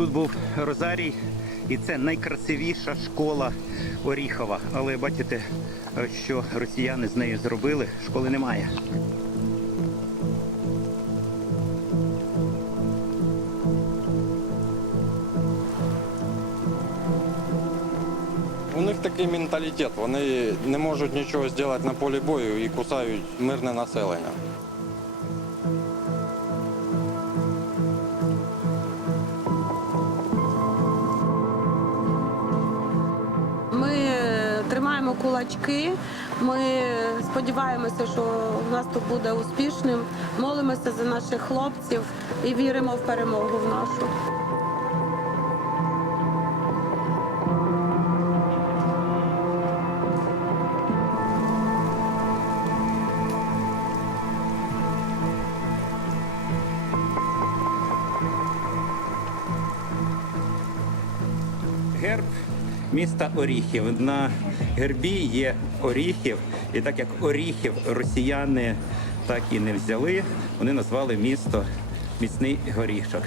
Тут був Розарій, і це найкрасивіша школа Оріхова. Але бачите, що росіяни з нею зробили. Школи немає. У них такий менталітет. Вони не можуть нічого зробити на полі бою і кусають мирне населення. Тримаємо кулачки. Ми сподіваємося, що наступ буде успішним. Молимося за наших хлопців і віримо в перемогу в нашу. Герб міста Оріхів. На гербі є Оріхів, і так як Оріхів росіяни так і не взяли, вони назвали місто Міцний Горішок.